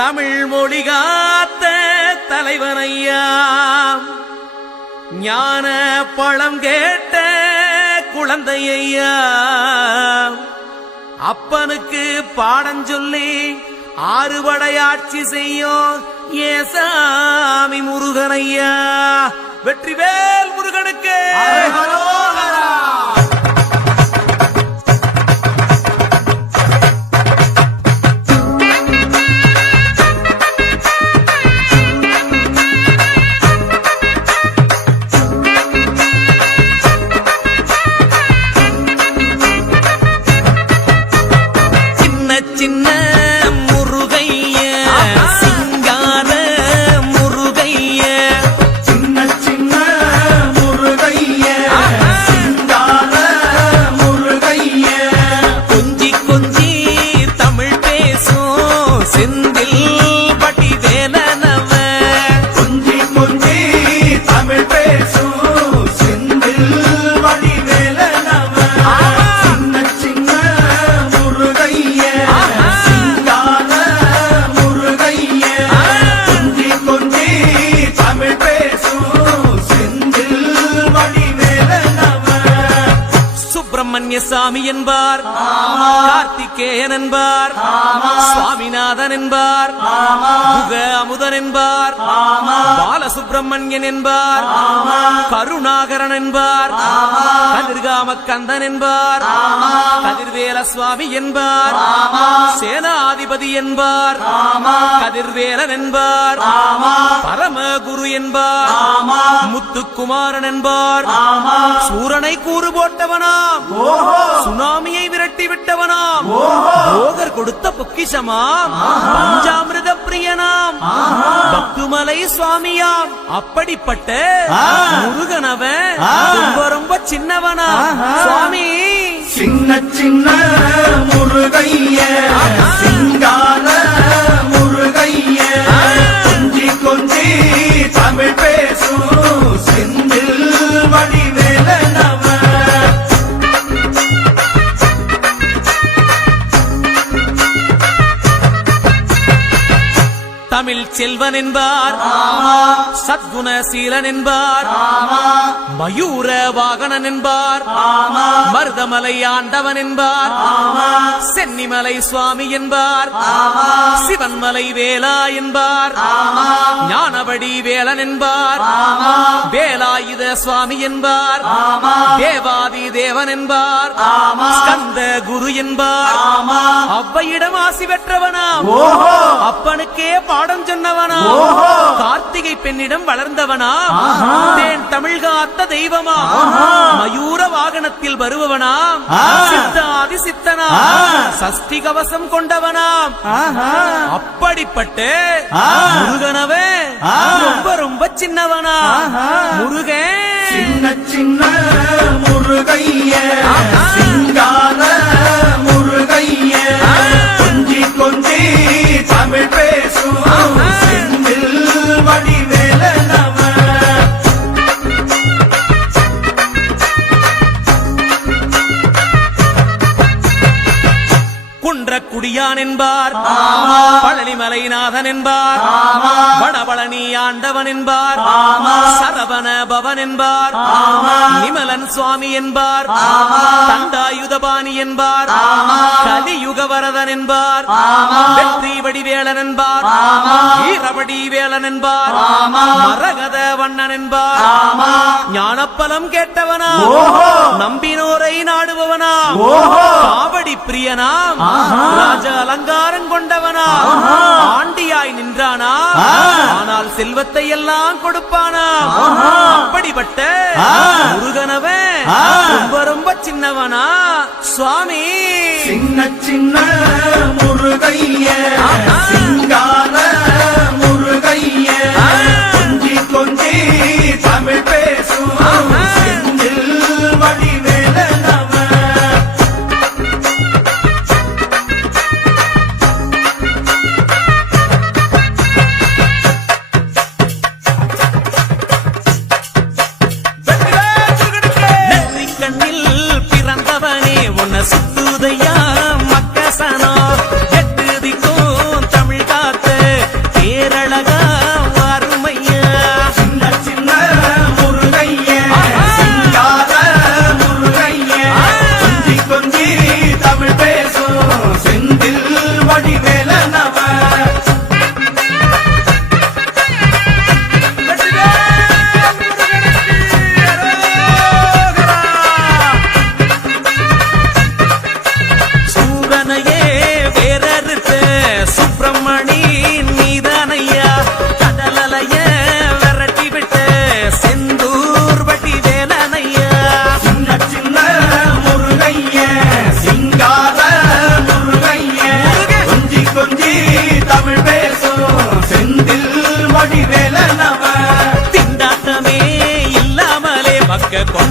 தமிழ் மொழி காத்த தலைவனையா, ஞான பழம் கேட்ட குழந்தையா, அப்பனுக்கு பாடம் சொல்லி ஆறுபடையாட்சி செய்யும் ஏசாமி முருகனையா. வெற்றிவேல் முருகனுக்கு சின்ன முருகைய, சிங்கார முருகைய, சின்ன சின்ன முருகைய, சிங்கார முருகைய, கொஞ்சி கொஞ்சி தமிழ் பேசும் செந்தில் பட்டி வேலனவ, கொஞ்சி கொஞ்சி தமிழ் பேசும் செந்தில் வடிவேலனவ. சின்ன சின்ன முருகைய, சிங்கார முருகைய, கொஞ்சி கொஞ்சி தமிழ் பேசும் செந்தில் வடிவேலனவ. சுப்பிரமணிய சாமி என்பார், கார்த்திகேயன் என்பார், சுவாமிநாதன் என்பார், முக அமுதன் என்பார், பாலசுப்பிரமணியன் என்பார், கருணாகரன் என்பார், கதிர்காம கந்தன் என்பார், கதிர்வேல சுவாமி என்பார், சேனாதிபதி என்பார், கதிர்வேலன் என்பார், பரமகுரு என்பார், முத்துக்குமாரன் என்பார், சூரனை கூறு போட்டவனாம், சுனாமியை விரட்டி விட்டவனாம், போகர் கொடுத்த பொக்கிஷமாம், பஞ்சாமிர்த பிரியனாம், பக்துமலை சுவாமியாம். அப்படிப்பட்ட முருகனவன் ரொம்ப ரொம்ப சின்னவனா சுவாமி. சின்ன சின்ன முருகைய, சிங்கார முருகைய, கொஞ்சி கொஞ்சி தமிழ் பேசும் செந்தில் வடிவேலனவ. தமிழ் செல்வன் என்பார், சத்குணசீலன் என்பார், மயூர வாகனன் என்பார், மருதமலை ஆண்டவன் என்பார், சென்னிமலை சுவாமி என்பார், சிவன்மலை வேலா என்பார், ஞானவடி வேலன் என்பார், வேலாயுத சுவாமி என்பார், தேவாதி தேவன் என்பார், ஸ்கந்த குரு என்பார், அவ்வையிடம் ஆசி பெற்றவனாம், அப்பனுக்கே பாடம் சொன்னவனா, கார்த்திகை பெண்ணிடம் வளர்ந்தவனா, தேன் தமிழ் காத்த தெய்வமா, மயூர வாகனத்தில் வருபவனாம், சித்தாதி சித்தனா, சஷ்டி கவசம் கொண்டவனாம். அப்படிப்பட்ட முருகனவே ரொம்ப ரொம்ப சின்னவனா முருகன். சின்ன சின்ன முருகைய, சிங்கார முருகைய, கொஞ்சி கொஞ்சி தமிழ் பேசும் செந்தில் வடிவேலனவ. குன்றக்குடியான் என்பார், பழனிமலைநாதன் என்பார், வடபழனி ஆண்டவன் என்பார், சரவண பவன் என்பார், நிமலன் சுவாமி என்பார், தண்டாயுதபாணி என்பார், கலியுகவரதன் என்பார், வெற்றி வடிவேலன் என்பார், வீரவடி வேலன் என்பார், மரகத வண்ணன் என்பார், ஞானப்பலம் கேட்டவனா, நம்பினோரை நாடுபவனா, காவடி பிரியனாம், ராஜ அலங்காரம் கொண்டவனா, ஆண்டியாய் நின்றானா, ஆனால் செல்வத்தை எல்லாம் கொடுப்பானா. அப்படிப்பட்ட முருகனவன் ரொம்ப ரொம்ப சின்னவனா சுவாமி. சின்ன சின்ன முருகைய, சிங்கார முருகைய, கொஞ்சி கொஞ்சி தமிழ் பேசும் செந்தில் வடிவேலனவ. நெற்றிக்கண்ணில் பிறந்தவனே உன்னை சுத்துதையா மக்கசனோ, கொஞ்சி தமிழ் பேசும் செந்தில் வடிவேலனவ திண்டாட்டமே இல்லாமலே பக்க கொண்ட